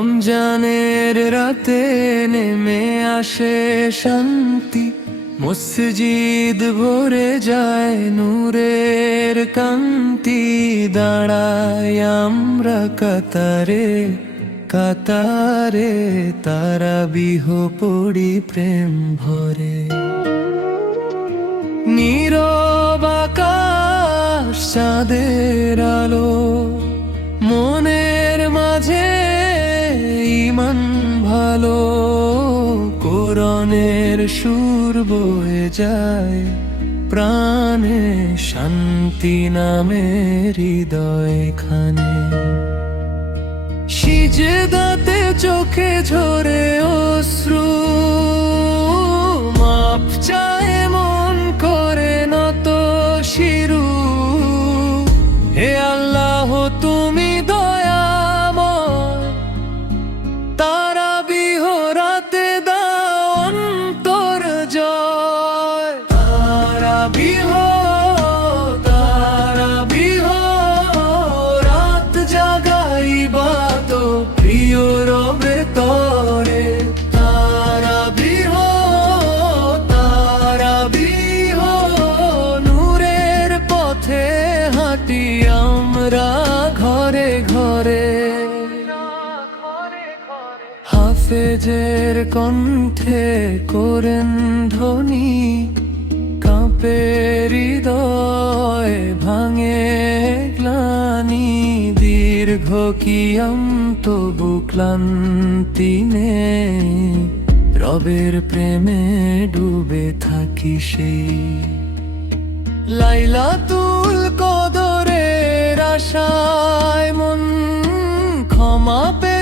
রমজানের রাতে নেমে আসে শান্তি, মসজিদ ভরে যায় নূরের কান্তি। দাঁড়াই আমরা কাতারে কাতারে, তারাবিহ পড়ি প্রেম ভরে। নীরব আকাশ চাঁদের আলো, মনের মাঝে ইমান ভালো। কোরআনের সুর বয়ে যায় প্রাণে, শান্তি নামে হৃদয় খানে। সিজদাতে চোখে ঝরে অশ্রু, মাপ চায় মন করে নত শিরু। হে আল্লাহ তুমি দয়াময়, তারাবিহ রাতে দাও অন্তর জয়। তারাবিহ তারাবিহ রাত জাগাই বাত প্রিয় রবে তরে। তারাবিহ তারাবিহ নূরের পথে হাঁটি আমরা ঘরে ঘরে। হাফেজের কণ্ঠে করেন ধ্বনি, কাঁপে হৃদয় ভাঙে গ্লানি। দীর্ঘ কিয়াম তবু ক্লান্তি নেই, রবের প্রেমে ডুবে থাকি সেই। লাইলাতুল কদরের আশায় মন ক্ষমা পে